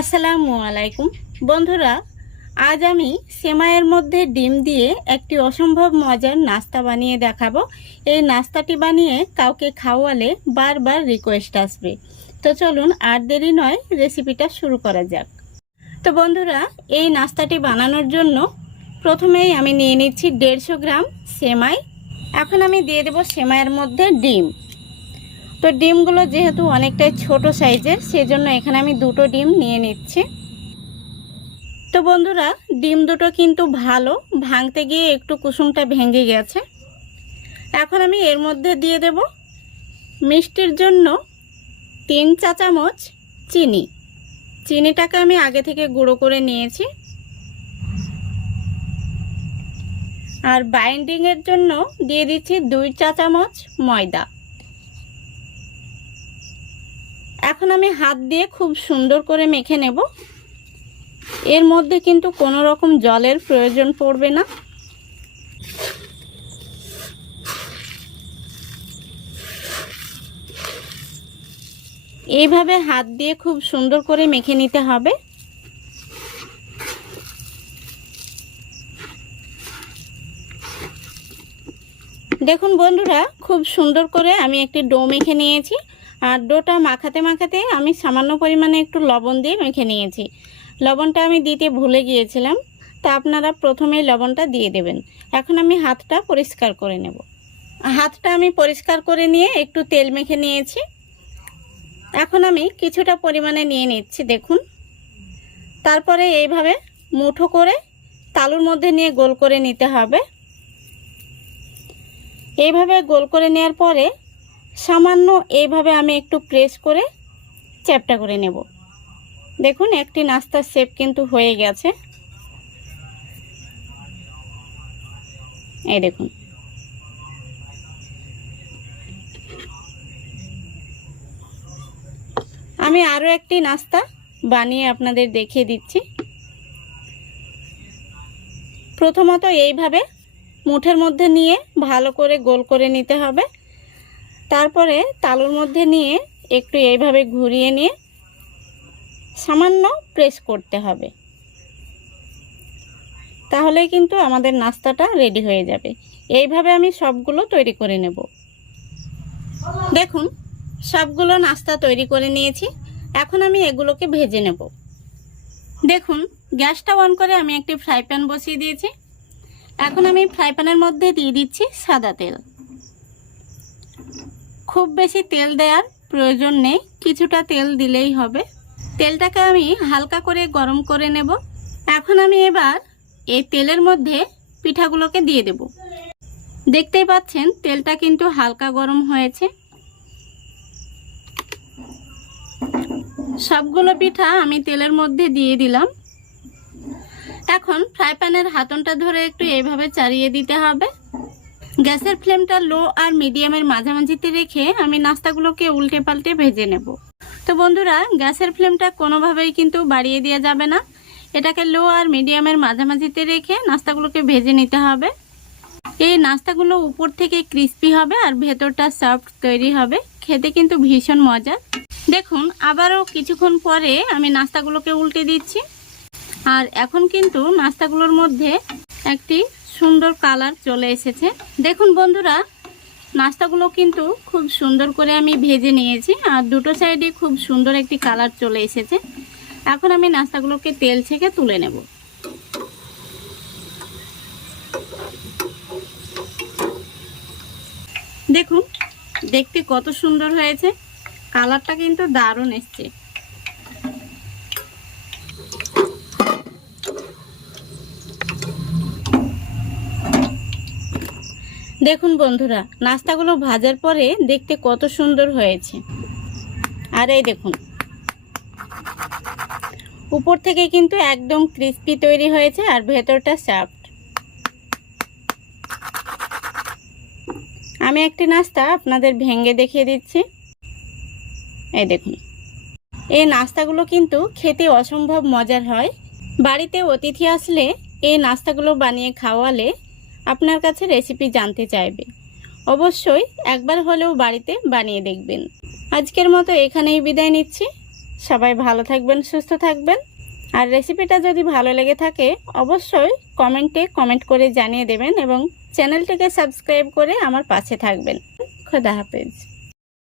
আসসালামু আলাইকুম বন্ধুরা, আজ আমি সেমাইয়ের মধ্যে ডিম দিয়ে একটি অসম্ভব মজার নাস্তা বানিয়ে দেখাবো। এই নাস্তাটি বানিয়ে কাউকে খাওয়ালে বারবার রিকোয়েস্ট আসবে। তো চলুন আর দেরি নয়, রেসিপিটা শুরু করা যাক। তো বন্ধুরা, এই নাস্তাটি বানানোর জন্য প্রথমেই আমি নিয়ে নিচ্ছি 150 গ্রাম সেমাই। এখন আমি দিয়ে দেব সেমাইয়ের মধ্যে ডিম। তো ডিমগুলো যেহেতু অনেকটাই ছোট সাইজের, সেজন্য এখানে আমি দুটো ডিম নিয়ে নিচ্ছি। তো বন্ধুরা, ডিম দুটো কিন্তু ভালো, ভাঙতে গিয়ে একটু কুসুমটা ভেঙে গেছে। এখন আমি এর মধ্যে দিয়ে দেব মিষ্টির জন্য 3 চা চামচ চিনি। চিনিটাকে আমি আগে থেকে গুঁড়ো করে নিয়েছি। আর বাইন্ডিংয়ের জন্য দিয়ে দিচ্ছি 2 চা চামচ ময়দা। এখন আমি হাত দিয়ে খুব সুন্দর করে মেখে নেব। এর মধ্যে কিন্তু কোনো রকম জলের প্রয়োজন পড়বে না। এইভাবে হাত দিয়ে খুব সুন্দর করে মেখে নিতে হবে। দেখুন বন্ধুরা, খুব সুন্দর করে আমি একটি ডো মেখে নিয়েছি। আর ডোটা মাখাতে মাখাতে আমি সামান্য পরিমাণে একটু লবণ দিয়ে মেখে নিয়েছি। লবণটা আমি দিতে ভুলে গিয়েছিলাম, তা আপনারা প্রথমেই লবণটা দিয়ে দেবেন। এখন আমি হাতটা পরিষ্কার করে নেব। হাতটা আমি পরিষ্কার করে নিয়ে একটু তেল মেখে নিয়েছি। এখন আমি কিছুটা পরিমাণে নিয়ে নিচ্ছি, দেখুন। তারপরে এইভাবে মুঠো করে তালুর মধ্যে নিয়ে গোল করে নিতে হবে। এইভাবে গোল করে নেওয়ার পরে সামান্য এইভাবে আমি একটু প্রেস করে চ্যাপটা করে নেব। দেখুন, একটি নাস্তার শেপ কিন্তু হয়ে গেছে। এই দেখুন। আমি আরও একটি নাস্তা বানিয়ে আপনাদের দেখিয়ে দিচ্ছি। প্রথমত এইভাবে মুঠের মধ্যে নিয়ে ভালো করে গোল করে নিতে হবে। তারপরে তালুর মধ্যে নিয়ে একটু এইভাবে ঘুরিয়ে নিয়ে সামান্য প্রেস করতে হবে। তাহলে কিন্তু আমাদের নাস্তাটা রেডি হয়ে যাবে। এইভাবে আমি সবগুলো তৈরি করে নেব। দেখুন, সবগুলো নাস্তা তৈরি করে নিয়েছি। এখন আমি এগুলোকে ভেজে নেব। দেখুন, গ্যাসটা অন করে আমি একটি ফ্রাই প্যান বসিয়ে দিয়েছি। এখন আমি ফ্রাই প্যানের মধ্যে দিয়ে দিচ্ছি সাদা তেল। খুব বেশি তেল দেওয়ার প্রয়োজন নেই, কিছুটা তেল দিলেই হবে। তেলটাকে আমি হালকা করে গরম করে নেব। এখন আমি এবার এই তেলের মধ্যে পিঠাগুলোকে দিয়ে দেব। দেখতেই পাচ্ছেন তেলটা কিন্তু হালকা গরম হয়েছে। সবগুলো পিঠা আমি তেলের মধ্যে দিয়ে দিলাম। এখন ফ্রাই প্যানের হাতনটা ধরে একটু এইভাবে চালিয়ে দিতে হবে। গ্যাসের ফ্লেমটা লো আর মিডিয়ামের মাঝামাঝিতে রেখে আমি নাস্তাগুলোকে উল্টে পাল্টে ভেজে নেব। তো বন্ধুরা, গ্যাসের ফ্লেমটা কোনোভাবেই কিন্তু বাড়িয়ে দেওয়া যাবে না। এটাকে লো আর মিডিয়ামের মাঝামাঝিতে রেখে নাস্তাগুলোকে ভেজে নিতে হবে। এই নাস্তাগুলো উপর থেকে ক্রিস্পি হবে আর ভেতরটা সফট তৈরি হবে। খেতে কিন্তু ভীষণ মজা। দেখুন, আবারও কিছুক্ষণ পরে আমি নাস্তাগুলোকে উল্টে দিচ্ছি। আর এখন কিন্তু নাস্তাগুলোর মধ্যে একটি সুন্দর কালার চলে এসেছে। দেখুন বন্ধুরা, নাস্তাগুলো কিন্তু খুব সুন্দর করে আমি ভেজে নিয়েছি আর দুটো সাইডে খুব সুন্দর একটি কালার চলে এসেছে। এখন আমি নাস্তাগুলোকে তেল ছেঁকে তুলে নেব। দেখুন, দেখতে কত সুন্দর হয়েছে। কালারটা কিন্তু দারুণ এসছে। দেখুন বন্ধুরা, নাস্তাগুলো ভাজার পরে দেখতে কত সুন্দর হয়েছে। আর এই দেখুন, উপর থেকে কিন্তু একদম ক্রিস্পি তৈরি হয়েছে আর ভেতরটা সফট। আমি একটি নাস্তা আপনাদের ভেঙে দেখিয়ে দিচ্ছি। এই দেখুন, এই নাস্তাগুলো কিন্তু খেতে অসম্ভব মজার হয়। বাড়িতে অতিথি আসলে এই নাস্তাগুলো বানিয়ে খাওয়ালে আপনার কাছে রেসিপি জানতে চাইবে। অবশ্যই একবার হলেও বাড়িতে বানিয়ে দেখবেন। আজকের মতো এখানেই বিদায় নিচ্ছি। সবাই ভালো থাকবেন, সুস্থ থাকবেন। আর রেসিপিটা যদি ভালো লেগে থাকে অবশ্যই কমেন্ট করে জানিয়ে দেবেন এবং চ্যানেলটিকে সাবস্ক্রাইব করে আমার পাশে থাকবেন। খোদা হাফেজ।